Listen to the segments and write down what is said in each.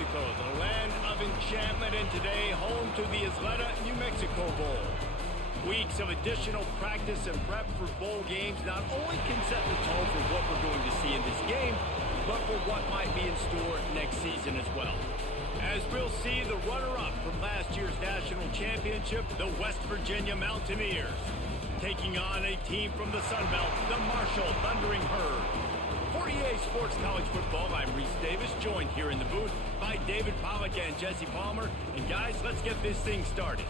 Mexico, the land of enchantment, and today home to the yr4 New Mexico Bowl. Weeks of additional practice and prep for bowl games not only can set the tone for what we're going to see in this game, but for what might be in store next season as well. As we'll see, the runner-up from last year's national championship, the West Virginia Mountaineers, taking on a team from the Sun Belt, the Marshall Thundering Herd. For EA Sports College Football, I'm Reese Davis, joined here in the booth by David Pollack and Jesse Palmer. And guys, let's get this thing started.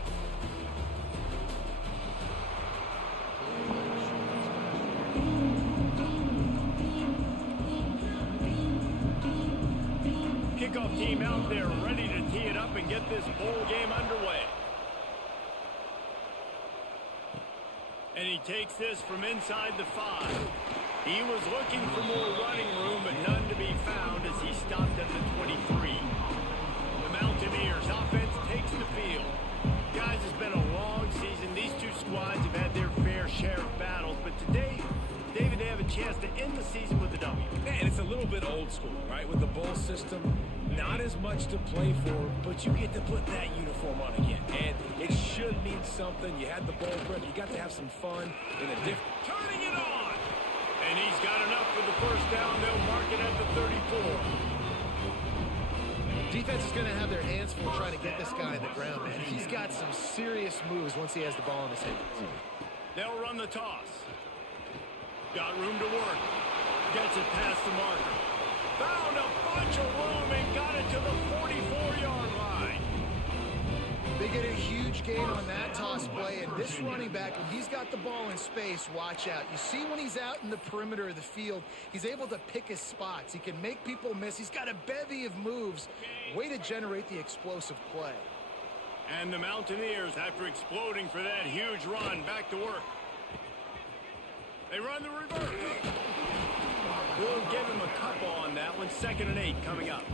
Kickoff team out there ready to tee it up and get this bowl game underway. And he takes this from inside the 5. He was looking for more running room, but none to be found as he stopped at the 23. The Mountaineers offense takes the field. Guys, it's been a long season. These two squads have had their fair share of battles, but today, David, they have a chance to end the season with a W. And it's a little bit old school, right? With the bowl system, not as much to play for, but you get to put that uniform on again. And it should mean something. You had the bowl prep. You got to have some fun in a different... Turning it on! And he's got enough for the first down. They'll mark it at the 34. Defense is going to have their hands full trying to get this guy in the ground, man. He's got some serious moves once he has the ball in his hands. They'll run the toss. Got room to work. Gets it past the marker. Found a bunch of room and got it to the 44-yard line. They get a huge gain on that toss play, and this running back, when he's got the ball in space, watch out. You see when he's out in the perimeter of the field, he's able to pick his spots. He can make people miss. He's got a bevy of moves. Way to generate the explosive play. And the Mountaineers, after exploding for that huge run, back to work. They run the reverse. We'll give him a couple on that one. 2nd and 8 coming up.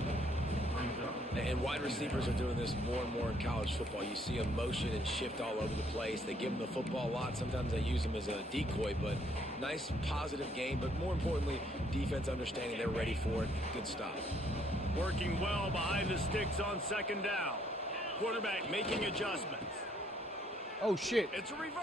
And wide receivers are doing this more and more in college football. You see them motion and shift all over the place. They give them the football a lot. Sometimes they use them as a decoy, but nice, positive game. But more importantly, defense understanding they're ready for it. Good stop. Working well behind the sticks on 2nd down. Quarterback making adjustments. Oh, shit. It's a reverse.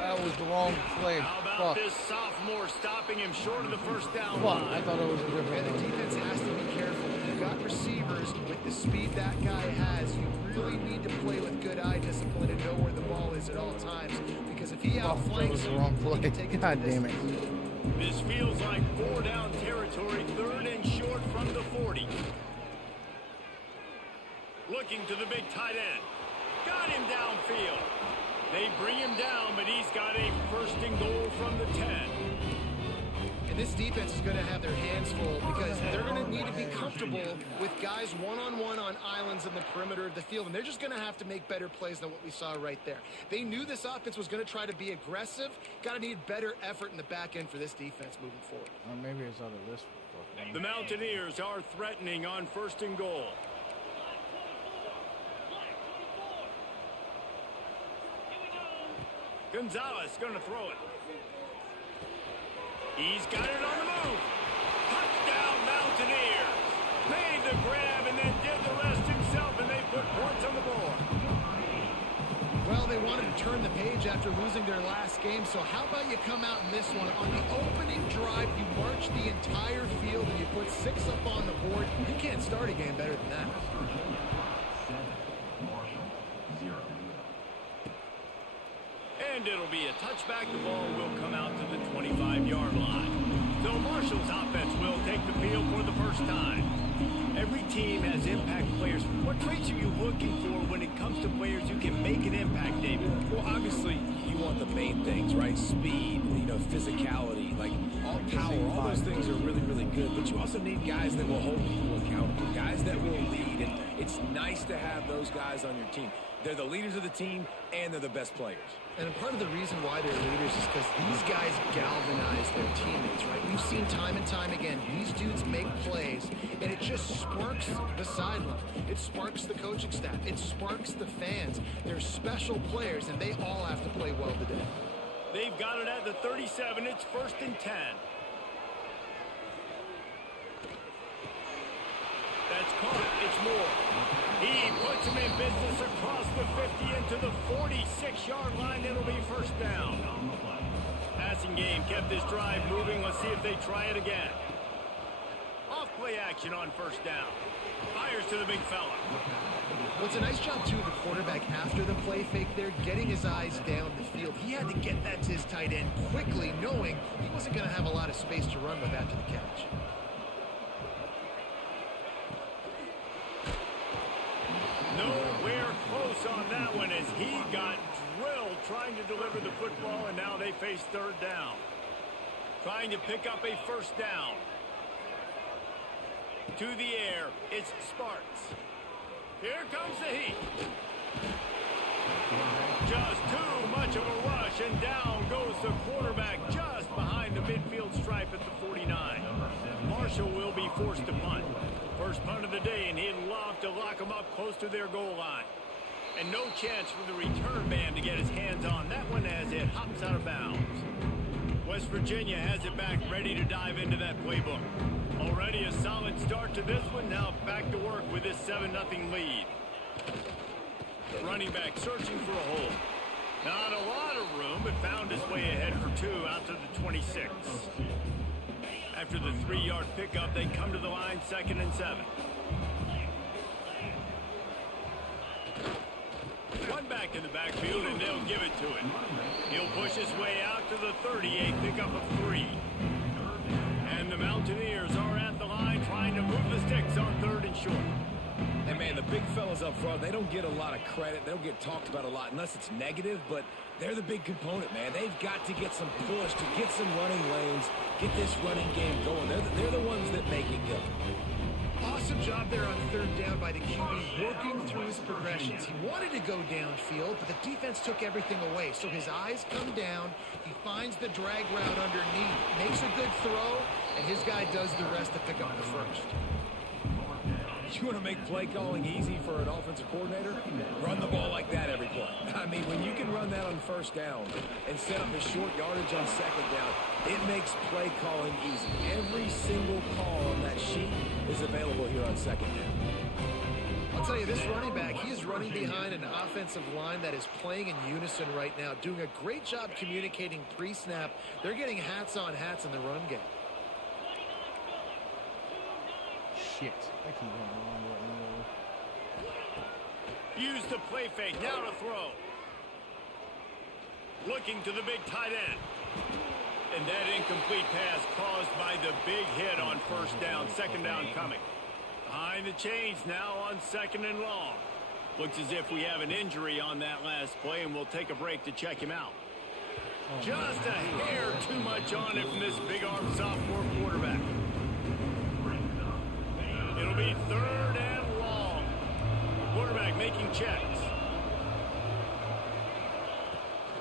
That was the wrong play. How about this sophomore stopping him short of the first down Fuck, line? I thought it was a And different the one. defense has to be careful. You've got receivers with the speed that guy has. You really need to play with good eye discipline and know where the ball is at all times. Because if he Oh, that outflanks was the you, wrong he play. can take it to God the damn it. distance. This feels like 4-down territory, 3rd and short from the 40. Looking to the big tight end. Got him downfield. They bring him down, but he's got a 1st and goal from the 10. And this defense is going to have their hands full because they're going to need to be comfortable with guys one-on-one on islands in the perimeter of the field. And they're just going to have to make better plays than what we saw right there. They knew this offense was going to try to be aggressive. Got to need better effort in the back end for this defense moving forward. Maybe it's out of this. The Mountaineers are threatening on 1st and goal. Gonzalez going to throw it. He's got it on the move. Touchdown Mountaineers. Made the grab and then did the rest himself, and they put points on the board. Well, they wanted to turn the page after losing their last game, so how about you come out in this one? On the opening drive, you march the entire field and you put 6 up on the board. You can't start a game better than that. And it'll be a touchback. The ball will come out to the 25-yard line. So Marshall's offense will take the field for the first time. Every team has impact players. What traits are you looking for when it comes to players who can make an impact, David? Well, obviously, you want the main things, right? Speed, physicality, like all power. All those things are really, really good. But you also need guys that will hold people accountable, guys that will lead. And it's nice to have those guys on your team. They're the leaders of the team, and they're the best players. And part of the reason why they're leaders is because these guys galvanize their teammates, right? We've seen time and time again, these dudes make plays, and it just sparks the sideline. It sparks the coaching staff. It sparks the fans. They're special players, and they all have to play well today. They've got it at the 37. It's 1st and 10. That's caught. It's Moore. He puts him in business across the 50 into the 46-yard line. It'll be first down. Passing game kept this drive moving. Let's see if they try it again. Off play action on first down. Fires to the big fella. Well, it's a nice job, too, of the quarterback after the play fake there, getting his eyes down the field. He had to get that to his tight end quickly, knowing he wasn't going to have a lot of space to run with after the catch. Nowhere close on that one as he got drilled trying to deliver the football, and now they face third down. Trying to pick up a first down. To the air, it's Sparks. Here comes the heat. Just too much of a rush, and down goes the quarterback just behind the midfield stripe at the 49. Marshall will be forced to punt. First punt of the day, and he'd love to lock them up close to their goal line. And no chance for the return man to get his hands on that one as it hops out of bounds. West Virginia has it back, ready to dive into that playbook. Already a solid start to this one. Now back to work with this 7-0 lead. The running back searching for a hole. Not a lot of room, but found his way ahead for 2 out to the 26. After the 3-yard pickup, they come to the line 2nd and 7. One back in the backfield, and they'll give it to him. He'll push his way out to the 38, pickup of 3. And the Mountaineers are at the line trying to move the sticks on 3rd and short. And, man, the big fellas up front, they don't get a lot of credit. They don't get talked about a lot unless it's negative, but they're the big component, man. They've got to get some push, to get some running lanes, get this running game going. They're the ones that make it go. Awesome job there on 3rd down by the QB, working through his progressions. He wanted to go downfield, but the defense took everything away. So his eyes come down, he finds the drag route underneath, makes a good throw, and his guy does the rest to pick up the first. You want to make play calling easy for an offensive coordinator? Run the ball like that every play. I mean, when you can run that on first down and set up a short yardage on 2nd down, it makes play calling easy. Every single call on that sheet is available here on 2nd down. I'll tell you, this running back, he is running behind an offensive line that is playing in unison right now, doing a great job communicating pre-snap. They're getting hats on hats in the run game. Shit. I keep going the wrong way. Use the play fake. Now to throw. Looking to the big tight end. And that incomplete pass caused by the big hit on first down. 2nd down coming. Behind the chains now on 2nd and long. Looks as if we have an injury on that last play, and we'll take a break to check him out. Just a hair too much on it from this big-arm sophomore quarterback. It'll be 3rd and long. Quarterback making checks.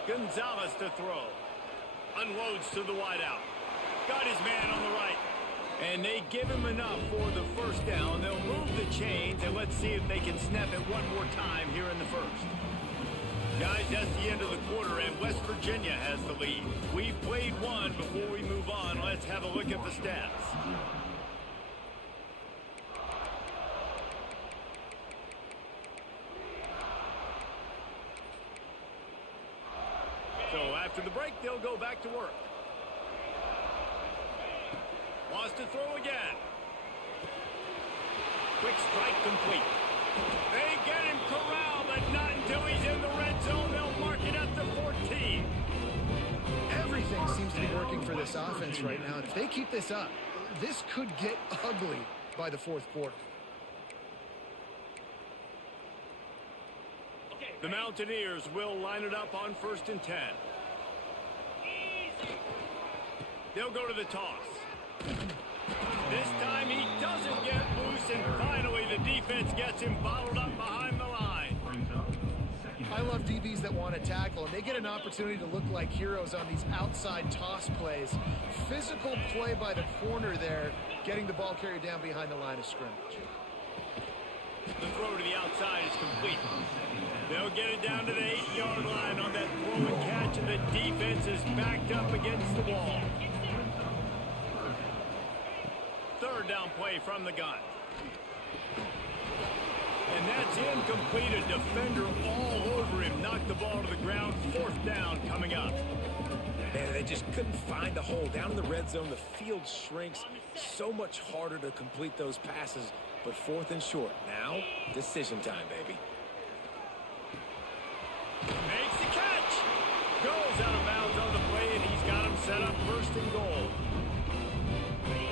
Gonzalez to throw. Unloads to the wideout. Got his man on the right. And they give him enough for the first down. They'll move the chains, and let's see if they can snap it one more time here in the first. Guys, that's the end of the quarter, and West Virginia has the lead. We've played one. Before we move on, let's have a look at the stats. So after the break, they'll go back to work. Wants to throw again. Quick strike complete. They get him corralled, but not until he's in the red zone. They'll mark it at the 14. Everything seems to be working for this offense right now. And if they keep this up, this could get ugly by the 4th quarter. The Mountaineers will line it up on 1st and 10. They'll go to the toss. This time he doesn't get loose, and finally the defense gets him bottled up behind the line. I love DBs that want to tackle, and they get an opportunity to look like heroes on these outside toss plays. Physical play by the corner there, getting the ball carried down behind the line of scrimmage. The throw to the outside is complete. They'll get it down to the 8-yard line on that throw and catch, and the defense is backed up against the wall. 3rd down play from the gun. that's incomplete. A defender all over him. Knocked the ball to the ground. 4th down coming up. Man, they just couldn't find a hole. Down in the red zone, the field shrinks. So much harder to complete those passes. But 4th and short. Now, decision time, baby. Makes the catch. Goes out of bounds on the play, and he's got him set up 1st and goal.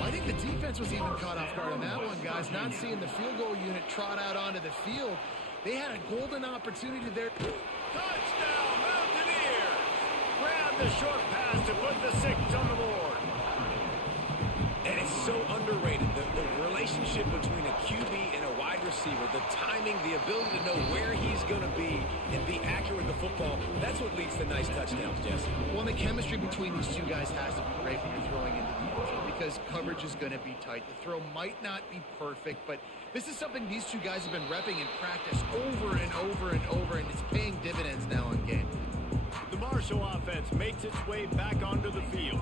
I think the defense was even caught off guard on that one, guys. Not seeing the field goal unit trot out onto the field. They had a golden opportunity there. Touchdown, Mountaineers! Grab the short pass to put the 6 on the board. And it's so underrated. The relationship between a QB and a wide receiver, the timing, the ability to know where he's going to be and be accurate with the football, that's what leads to nice touchdowns, Jesse. Well, the chemistry between these two guys has to be great when you're throwing into the field because coverage is going to be tight. The throw might not be perfect, but this is something these two guys have been repping in practice over and over and over, and it's paying dividends now in game. The Marshall offense makes its way back onto the field.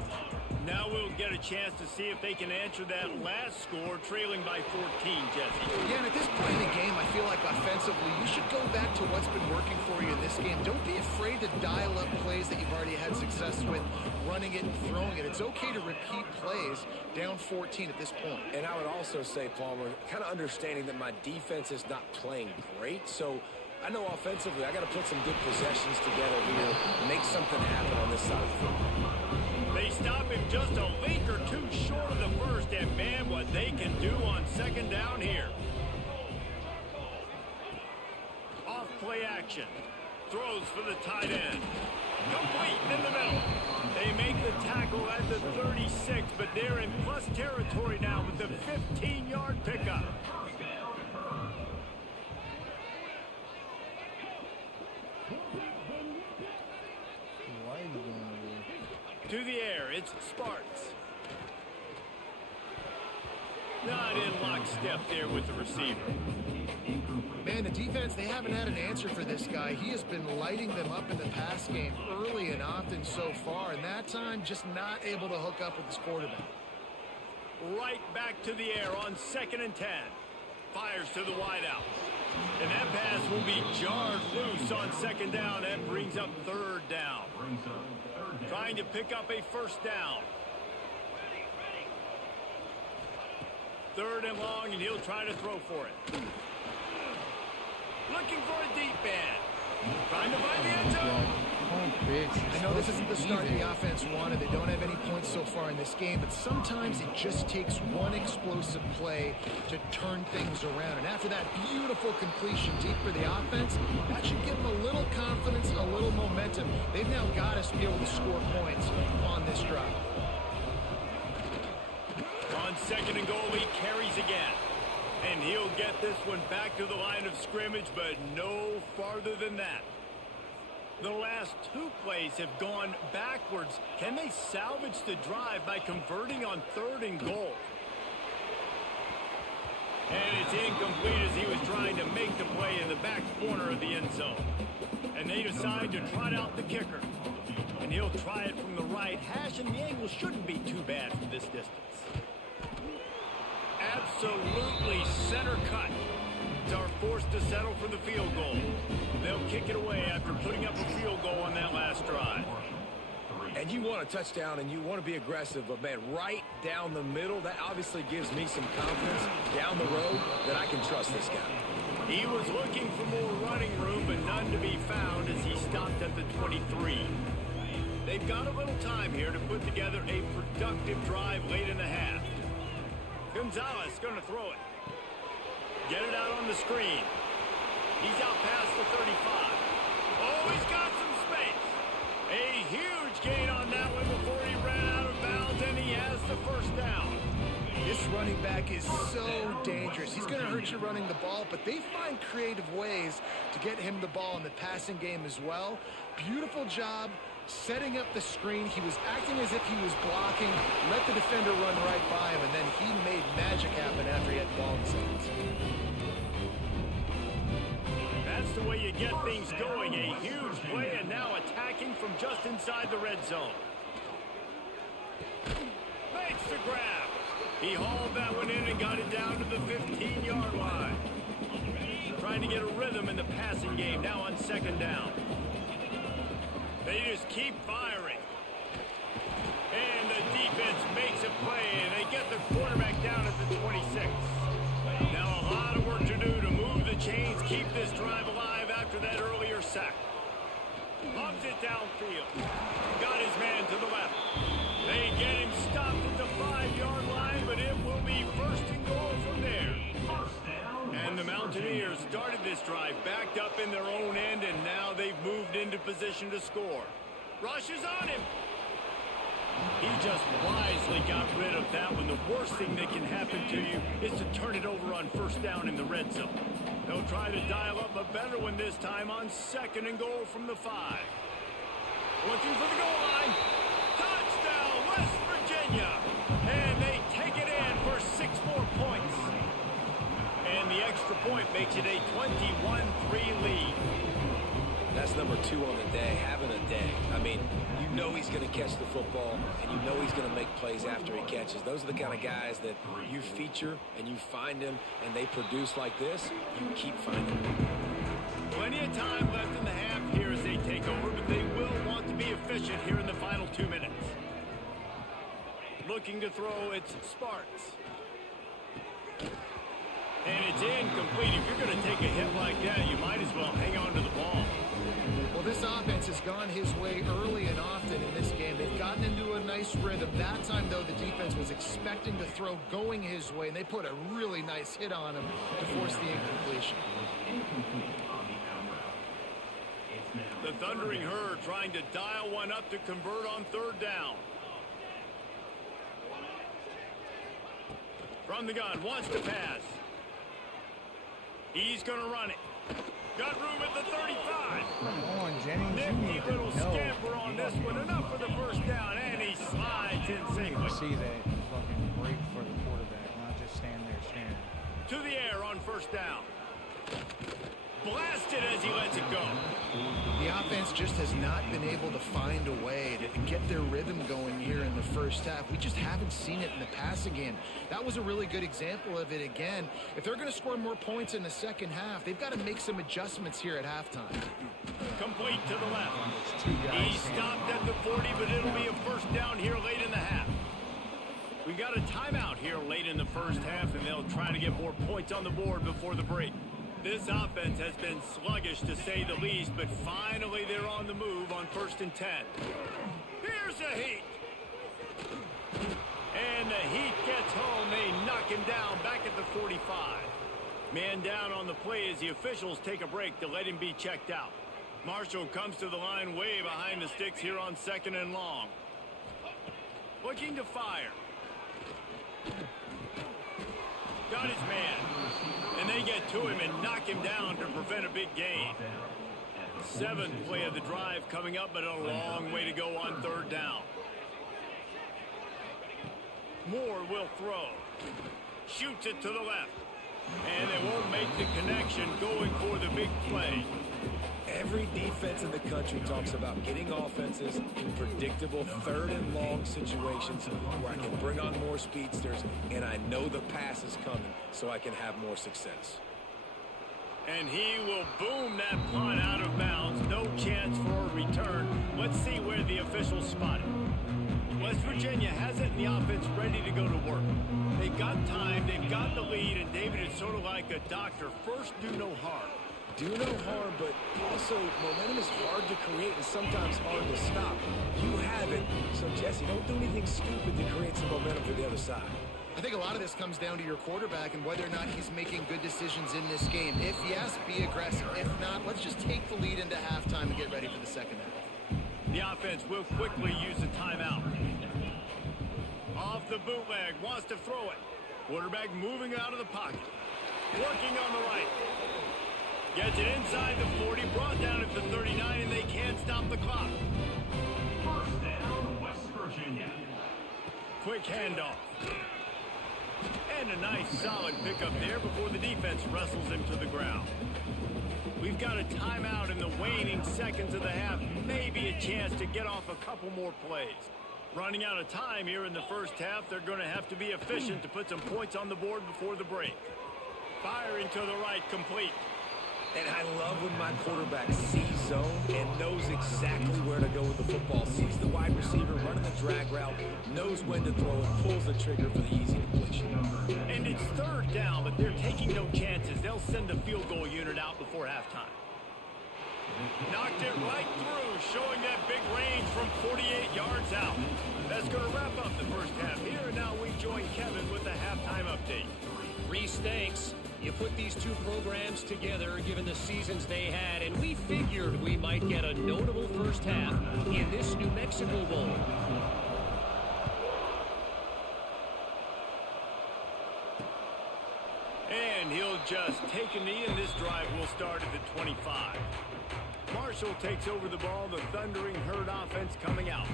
Now we'll get a chance to see if they can answer that last score, trailing by 14, Jesse. Yeah, and at this point in the game, I feel like offensively, you should go back to what's been working for you in this game. Don't be afraid to dial up plays that you've already had success with, running it and throwing it. It's okay to repeat plays down 14 at this point. And I would also say, Palmer, kind of understanding that my defense is not playing great, so I know offensively I got to put some good possessions together here, make something happen on this side of the football. They stop him just a link or two short of the 1st, and man, what they can do on 2nd down here. Off play action. Throws for the tight end. Complete in the middle. They make the tackle at the 36, but they're in plus territory now with the 15-yard pickup. Why are you going over there? To the air, it's Sparks. Not in lockstep there with the receiver. Man, the defense, they haven't had an answer for this guy. He has been lighting them up in the pass game early and often so far, and that time just not able to hook up with his quarterback. Right back to the air on 2nd and 10. Fires to the wideout. And that pass will be jarred loose on 2nd down. That brings up 3rd down. Trying to pick up a 1st down. 3rd and long, and he'll try to throw for it. Looking for a deep ball. Trying to find the end zone. I know this isn't the start the offense wanted. They don't have any points so far in this game, but sometimes it just takes one explosive play to turn things around. And after that beautiful completion deep for the offense, that should give them a little confidence, a little momentum. They've now got us to be able to score points on this drive. On 2nd and goal, he carries again. And he'll get this one back to the line of scrimmage, but no farther than that. The last 2 plays have gone backwards. Can they salvage the drive by converting on 3rd and goal? And it's incomplete as he was trying to make the play in the back corner of the end zone. And they decide to trot out the kicker. And he'll try it from the right hash, and the angle shouldn't be too bad from this distance. Absolutely center cut. Are forced to settle for the field goal. They'll kick it away after putting up a field goal on that last drive. And you want a touchdown and you want to be aggressive, but man, right down the middle, that obviously gives me some confidence down the road that I can trust this guy. He was looking for more running room, but none to be found as he stopped at the 23. They've got a little time here to put together a productive drive late in the half. Gonzalez going to throw it. Get it out on the screen. He's out past the 35. Oh, he's got some space. A huge gain on that one before he ran out of bounds, and he has the 1st down. This running back is so dangerous. He's going to hurt you running the ball, but they find creative ways to get him the ball in the passing game as well. Beautiful job setting up the screen. He was acting as if he was blocking, let the defender run right by him, and then he made magic happen after he had the ball in his hands. That's the way you get things going. A huge play, and now attacking from just inside the red zone. Makes the grab. He hauled that one in and got it down to the 15-yard line. Trying trying to get a rhythm in the passing game now on second down. They just keep firing. And the defense makes a play, and they get the quarterback down at the 26. Now a lot of work to do to move the chains, keep this drive alive after that earlier sack. Lobs it downfield. Got his man to the left. They get him stopped at the 5-yard line, but it will be first and goal from there. And the Mountaineers started this drive backed up in their own end, and now they've moved into position to score. Rush is on him. He just wisely got rid of that one. The worst thing that can happen to you is to turn it over on first down in the red zone. They'll try to dial up a better one this time on second and goal from the 5. Looking for the goal line. Touchdown, West Virginia. And they take it in for 6 more points. And the extra point makes it a 21-3 lead. That's number 2 on the day, having a day. I mean, you know he's going to catch the football, and you know he's going to make plays after he catches. Those are the kind of guys that you feature and you find them, and they produce like this, you keep finding them. Plenty of time left in the half here as they take over, but they will want to be efficient here in the final 2 minutes. Looking to throw, it's Sparks. And it's incomplete. If you're going to take a hit like that, you might as well hang on to the ball. Well, this offense has gone his way early and often in this game. They've gotten into a nice rhythm. That time, though, the defense was expecting to throw going his way, and they put a really nice hit on him to force the incompletion. The Thundering Herd trying to dial one up to convert on third down. From the gun, wants to pass. He's going to run it. Got room at the 35. Come on, Jennings. Nifty little scamper on this one. Enough for the first down, and he slides in safely. See that fucking break for the quarterback, not just stand there staring. To the air on first down. Blasted as he lets it go. The offense just has not been able to find a way to get their rhythm going here in the first half. We just haven't seen it in the passing game. That was a really good example of it again. If they're going to score more points in the second half, they've got to make some adjustments here at halftime. Complete to the left. He stopped at the 40, but it'll be a first down here late in the half. We got a timeout here late in the first half, and they'll try to get more points on the board before the break. This offense has been sluggish to say the least, but finally they're on the move on 1st and 10. Here's a Heat. And the Heat gets home. They knock him down back at the 45. Man down on the play as the officials take a break to let him be checked out. Marshall comes to the line way behind the sticks here on 2nd and long. Looking to fire. Got his man. And they get to him and knock him down to prevent a big gain. 7th play of the drive coming up, but a long way to go on third down. Moore will throw. Shoots it to the left. And they won't make the connection going for the big play. Every defense in the country talks about getting offenses in predictable 3rd and long situations where I can bring on more speedsters and I know the pass is coming so I can have more success. And he will boom that punt out of bounds. No chance for a return. Let's see where the officials spot it. West Virginia has it in the offense ready to go to work. They've got time, they've got the lead, and David is sort of like a doctor. First, do no harm. Do no harm, but also momentum is hard to create and sometimes hard to stop. You have it, so Jesse, don't do anything stupid to create some momentum for the other side. I think a lot of this comes down to your quarterback and whether or not he's making good decisions in this game. If yes, be aggressive. If not, let's just take the lead into halftime and get ready for the second half. The offense will quickly use a timeout. Off the bootleg, wants to throw it. Quarterback moving out of the pocket. Working on the right. Gets it inside the 40, brought down at the 39, and they can't stop the clock. First down, West Virginia. Quick handoff. And a nice solid pickup there before the defense wrestles him to the ground. We've got a timeout in the waning seconds of the half. Maybe a chance to get off a couple more plays. Running out of time here in the first half, they're going to have to be efficient to put some points on the board before the break. Firing to the right, complete. And I love when my quarterback sees zone and knows exactly where to go with the football. Sees the wide receiver running the drag route, knows when to throw it, pulls the trigger for the easy completion. And it's third down, but they're taking no chances. They'll send the field goal unit out before halftime. Knocked it right through, showing that big range from 48 yards out. That's going to wrap up the first half here. Now we join Kevin with the halftime update. Reese, thanks. You put these two programs together given the seasons they had, and we figured we might get a notable first half in this New Mexico Bowl. And he'll just take a knee, and this drive will start at the 25. Marshall takes over the ball, the thundering herd offense coming out.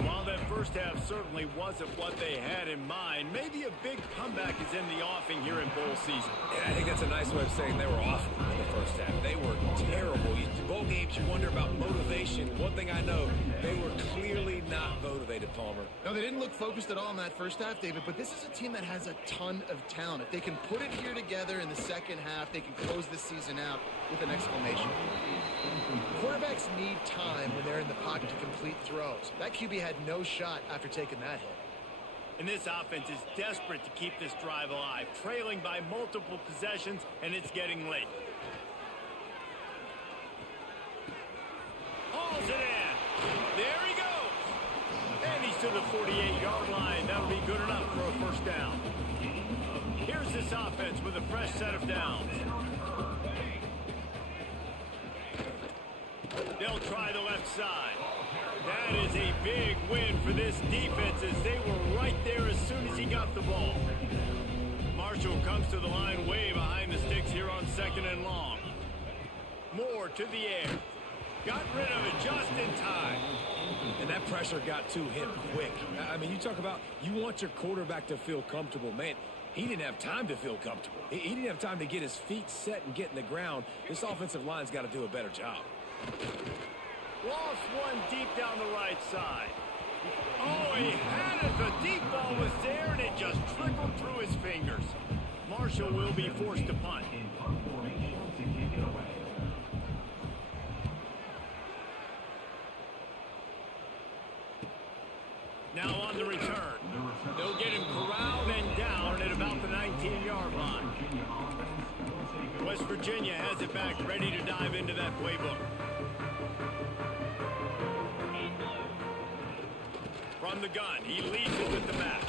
While that first half certainly wasn't what they had in mind, maybe a big comeback is in the offing here in bowl season. Yeah, I think that's a nice way of saying they were awful in the first half. They were terrible. Bowl games, you wonder about motivation. One thing I know, they were clearly not motivated, Palmer. No, they didn't look focused at all in that first half, David, but this is a team that has a ton of talent. If they can put it here together in the second half, they can close this season out with an exclamation. Quarterbacks need time when they're in the pocket to complete throws. That QB had no shot after taking that hit. And this offense is desperate to keep this drive alive, trailing by multiple possessions, and it's getting late. Hauls it in. There he goes. And he's to the 48-yard line. That'll be good enough for a first down. Here's this offense with a fresh set of downs. They'll try the left side. That is a big win for this defense as they were right there as soon as he got the ball. Marshall comes to the line way behind the sticks here on 2nd and long. Moore to the air. Got rid of it just in time. And that pressure got to him quick. I mean, you talk about you want your quarterback to feel comfortable. Man, he didn't have time to feel comfortable. He didn't have time to get his feet set and get in the ground. This offensive line's got to do a better job. Lost one deep down the right side. Oh, he had it. The deep ball was there, and it just trickled through his fingers. Marshall will be forced to punt. Now on the return. They'll get him corralled and down at about the 19-yard line. West Virginia has it back, ready to dive into that playbook. From the gun, he leads it with the back.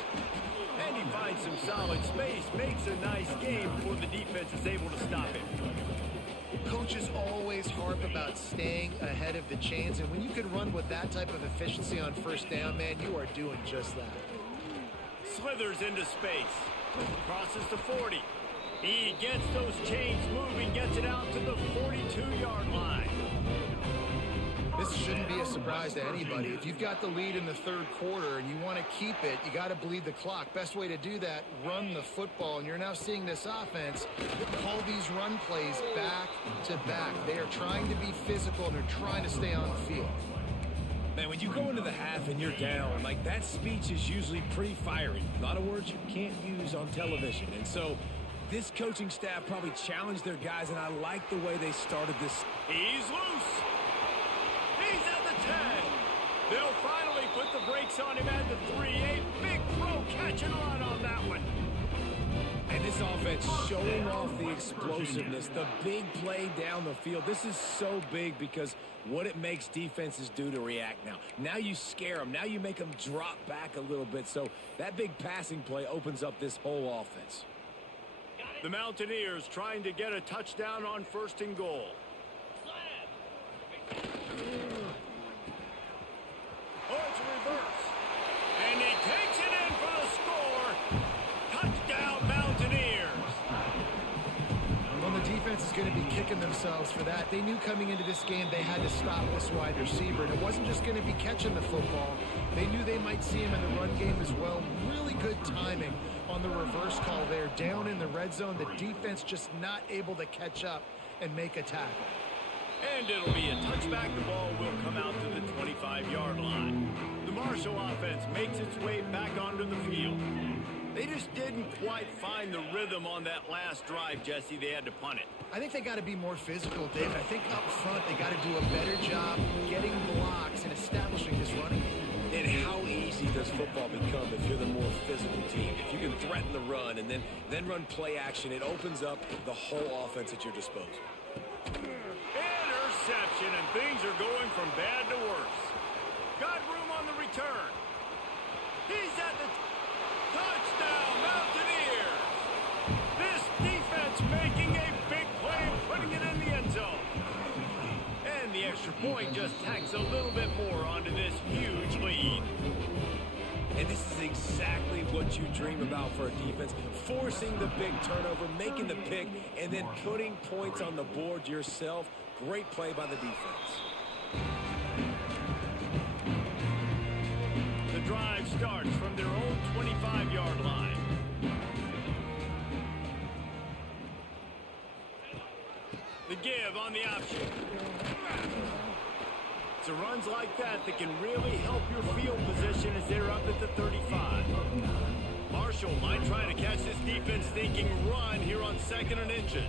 And he finds some solid space, makes a nice game before the defense is able to stop him. Coaches always harp about staying ahead of the chains, and when you can run with that type of efficiency on first down, man, you are doing just that. Slithers into space. Crosses the 40. He gets those chains moving, gets it out to the 42-yard line. This shouldn't be a surprise to anybody. If you've got the lead in the third quarter and you want to keep it, you got to bleed the clock. Best way to do that, run the football. And you're now seeing this offense call these run plays back to back. They are trying to be physical, and they're trying to stay on the field. Man, when you go into the half and you're down, like that speech is usually pretty fiery. A lot of words you can't use on television. And so this coaching staff probably challenged their guys, and I like the way they started this. He's loose. He's at the 10. They'll finally put the brakes on him at the 3. A big throw, catch and run on that one. And this offense showing off the explosiveness, the big play down the field. This is so big because what it makes defenses do to react now. Now you scare them. Now you make them drop back a little bit. So that big passing play opens up this whole offense. The Mountaineers trying to get a touchdown on 1st and goal. Oh, it's a reverse. And he takes it in for the score. Touchdown, Mountaineers. Well, the defense is going to be kicking themselves for that. They knew coming into this game they had to stop this wide receiver. And it wasn't just going to be catching the football. They knew they might see him in the run game as well. Really good timing on the reverse call there. Down in the red zone, the defense just not able to catch up and make a tackle. And it'll be a touchback. The ball will come out to the 25-yard line. The Marshall offense makes its way back onto the field. They just didn't quite find the rhythm on that last drive, Jesse. They had to punt it. I think they got to be more physical, David. I think up front they got to do a better job getting blocks and establishing this running game. And how easy does football become if you're the more physical team? If you can threaten the run and then run play action, it opens up the whole offense at your disposal. Interception, and things are going from bad to worse. Got room on the return. He's at the touchdown, Mountaineers. This defense making a big play and putting it in the end zone. And the extra point just tacks a little bit more onto this huge lead. And this is exactly what you dream about for a defense. Forcing the big turnover, making the pick, and then putting points on the board yourself. Great play by the defense. The drive starts from their own 25-yard line. The give on the option. It's runs like that can really help your field position as they're up at the 35. Marshall might try to catch this defense thinking run here on 2nd and inches.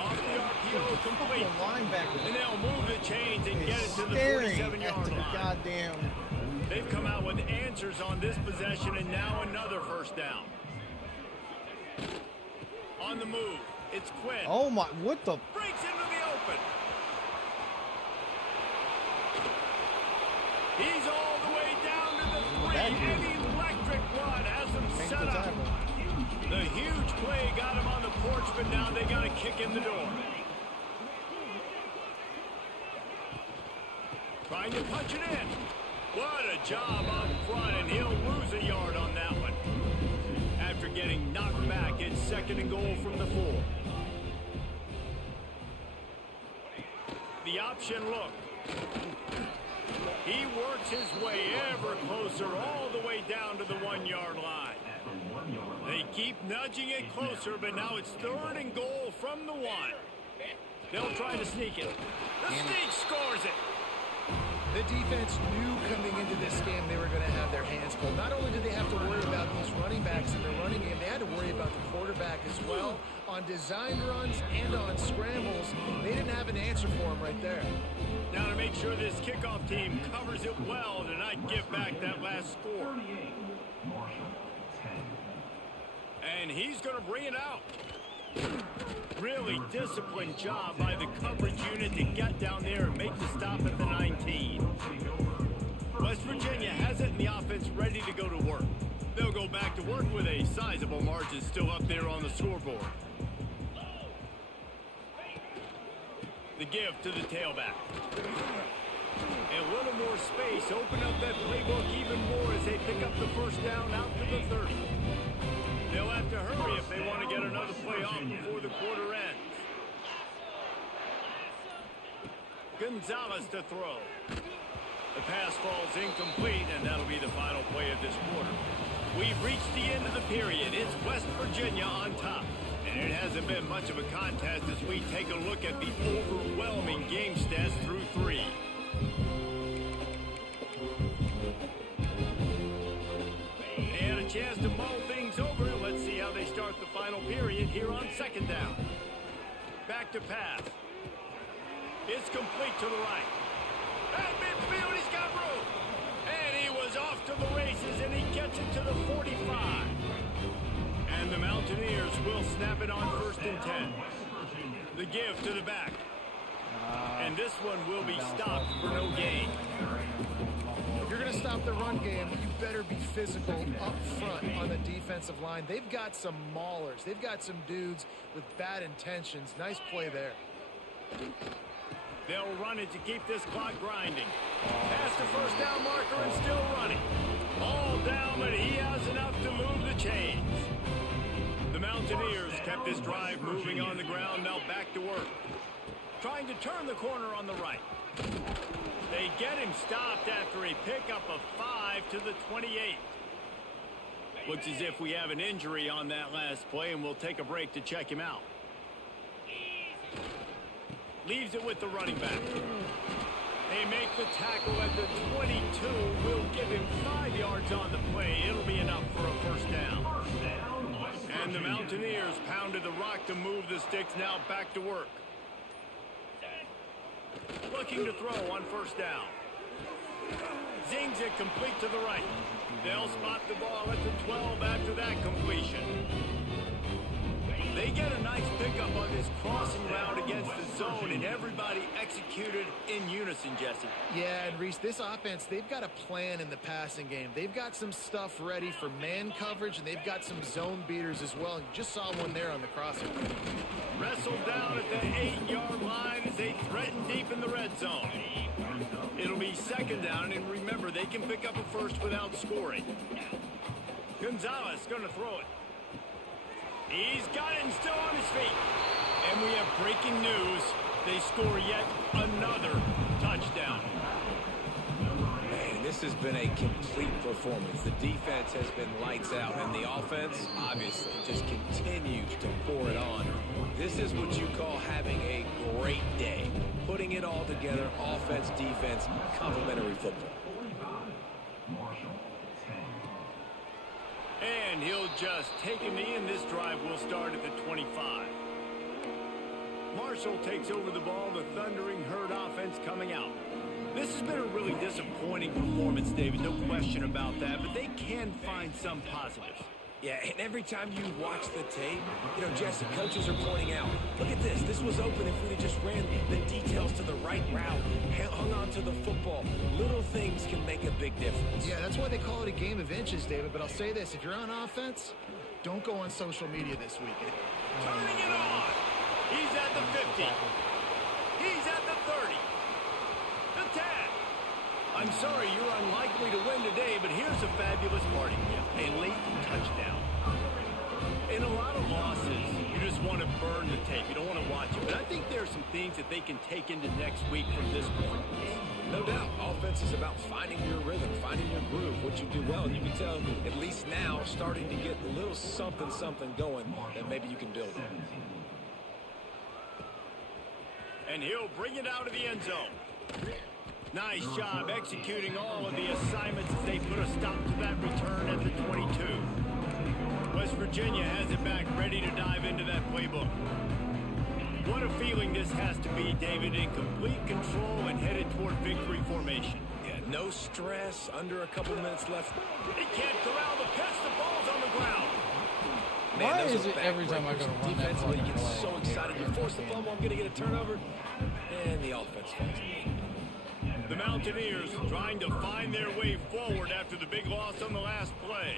Off the RPO complete. And they'll move the chains and get it to the 47-yard line. Goddamn. They've come out with answers on this possession, and now another first down. On the move, it's Quinn. Oh my, what the? Breaks into the open. He's all the way down to the 3. An electric run has him set up. The huge play got him on the porch, but now they got a kick in the door. Trying to punch it in. What a job up front, and he'll lose a yard on that one. After getting knocked back, it's 2nd and goal from the 4. The option look. He works his way ever closer all the way down to the 1-yard line. They keep nudging it closer, but now it's 3rd and goal from the 1. They'll try to sneak it. The sneak scores it. The defense knew coming into this game they were going to have their hands full. Not only did they have to worry about these running backs in their running game, they had to worry about the quarterback as well. On design runs and on scrambles, they didn't have an answer for him right there. Now to make sure this kickoff team covers it well to not give back that last score. And he's going to bring it out. Really disciplined job by the coverage unit to get down there and make the stop at the 19. West Virginia has it in the offense ready to go to work. They'll go back to work with a sizable margin still up there on the scoreboard. The give to the tailback. And a little more space. Open up that playbook even more as they pick up the first down out to the 30. They'll have to hurry if they want to get another play off before the quarter ends. Gonzalez to throw. The pass falls incomplete, and that'll be the final play of this quarter. We've reached the end of the period. It's West Virginia on top. And it hasn't been much of a contest as we take a look at the overwhelming game stats through 3. They had a chance to mull things over. Let's see how they start the final period here on 2nd down. Back to pass. It's complete to the right. At midfield, he's got room. And he was off to the races, and he gets it to the 45. And the Mountaineers will snap it on 1st and 10. The give to the back. And this one will be stopped for no gain. If you're going to stop the run game, you better be physical up front on the defensive line. They've got some maulers. They've got some dudes with bad intentions. Nice play there. They'll run it to keep this clock grinding. Past the first down marker and still running. All down, but he has enough to move the chains. The Mountaineers kept this drive moving on the ground, now back to work. Trying to turn the corner on the right. They get him stopped after a pickup of 5 to the 28. Looks as if we have an injury on that last play, and we'll take a break to check him out. Leaves it with the running back. They make the tackle at the 22. Will give him 5 yards on the play. It'll be enough for a first down. And the Mountaineers pounded the rock to move the sticks. Now back to work. Looking to throw on first down. Zings it complete to the right. They'll spot the ball at the 12 after that completion. They get a nice pickup on this crossing route against the zone, and everybody executed in unison, Jesse. Yeah, and Reese, this offense, they've got a plan in the passing game. They've got some stuff ready for man coverage, and they've got some zone beaters as well. You just saw one there on the crossing. Wrestled down at the 8-yard line as they threaten deep in the red zone. It'll be second down, and remember, they can pick up a first without scoring. Gonzalez going to throw it. He's got it and still on his feet. And we have breaking news. They score yet another touchdown. Man, this has been a complete performance. The defense has been lights out, and the offense, obviously, just continues to pour it on. This is what you call having a great day. Putting it all together, offense, defense, complementary football. And he'll just take a knee, and this drive will start at the 25. Marshall takes over the ball, the thundering herd offense coming out. This has been a really disappointing performance, David, no question about that, but they can find some positives. Yeah, and every time you watch the tape, Jesse, coaches are pointing out, look at this. This was open if we just ran the details to the right route, hung on to the football. Little things can make a big difference. Yeah, that's why they call it a game of inches, David. But I'll say this, if you're on offense, don't go on social media this weekend. Turning it on. He's at the 50. He's at the 30. The tag. I'm sorry, you're unlikely to win today, but here's a fabulous party gift. A late touchdown. In a lot of losses, you just want to burn the tape. You don't want to watch it. But I think there are some things that they can take into next week from this performance. No doubt. Offense is about finding your rhythm, finding your groove, what you do well. And you can tell, at least now, starting to get a little something going that maybe you can build on. And he'll bring it out of the end zone. Nice job executing all of the assignments as they put a stop to that return at the 22. West Virginia has it back, ready to dive into that playbook. What a feeling this has to be, David, in complete control and headed toward victory formation. Yeah, no stress, under a couple minutes left. They can't corral the pitch, the ball's on the ground. Man, Why is it every time I go to run that defensively, you fucking get play? so excited. You force the fumble, I'm going to get a turnover, and the offense falls. The Mountaineers trying to find their way forward after the big loss on the last play.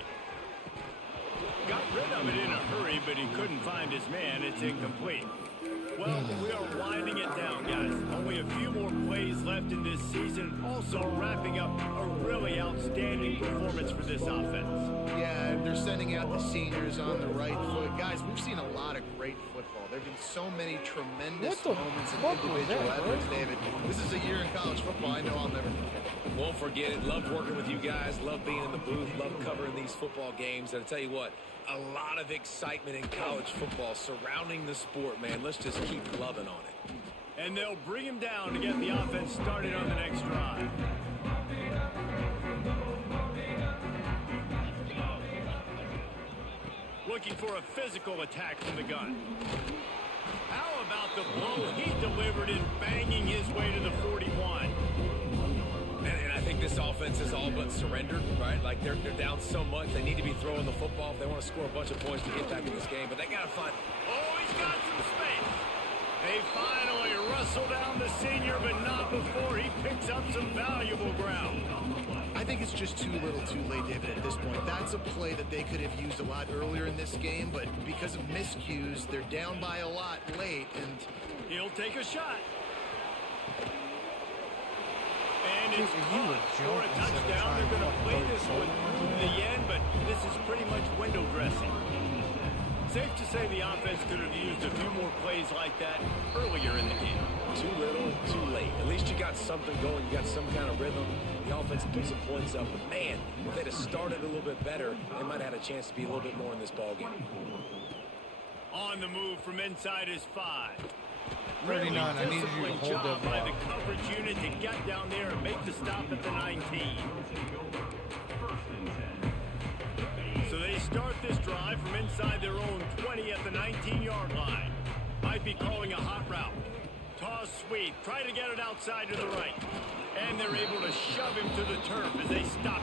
Got rid of it in a hurry, but he couldn't find his man. It's incomplete. Well, we are winding it down, guys. Only a few more plays left in this season. Also wrapping up a really outstanding performance for this offense. Yeah, and they're sending out the seniors on the right foot. Guys, we've seen a lot of great football. There have been so many tremendous moments in individual efforts, David. This is a year in college football I know I'll never forget. Won't forget it. Love working with you guys. Love being in the booth. Love covering these football games. And I tell you what, a lot of excitement in college football surrounding the sport, man. Let's just keep loving on it. And they'll bring him down to get the offense started on the next drive. Looking for a physical attack from the gun. How about the blow he delivered in banging his way to the 41? And I think this offense is all but surrendered, right? Like they're down so much, they need to be throwing the football if they want to score a bunch of points to get back in this game. But they got to find. Oh, he's got some space. They finally wrestle down the senior, but not before he picks up some valuable ground. I think it's just too little too late, David, at this point. That's a play that they could have used a lot earlier in this game, but because of miscues, they're down by a lot late, and he'll take a shot. And it's caught for a touchdown. They're going to play this one to the end, but this is pretty much window dressing. Safe to say the offense could have used a few more plays like that earlier in the game. Too little, too late. At least you got something going. You got some kind of rhythm. The offense put some points up. But, man, if they'd have started a little bit better, they might have had a chance to be a little bit more in this ballgame. On the move from inside his 5. Really 39, I need you to disciplined hold job that by ball. the coverage unit to get down there and make the stop at the 19. So they start this drive from inside their own 20 at the 19-yard line. Might be calling a hot route. Toss sweep. Try to get it outside to the right. And they're able to shove him to the turf as they stop him.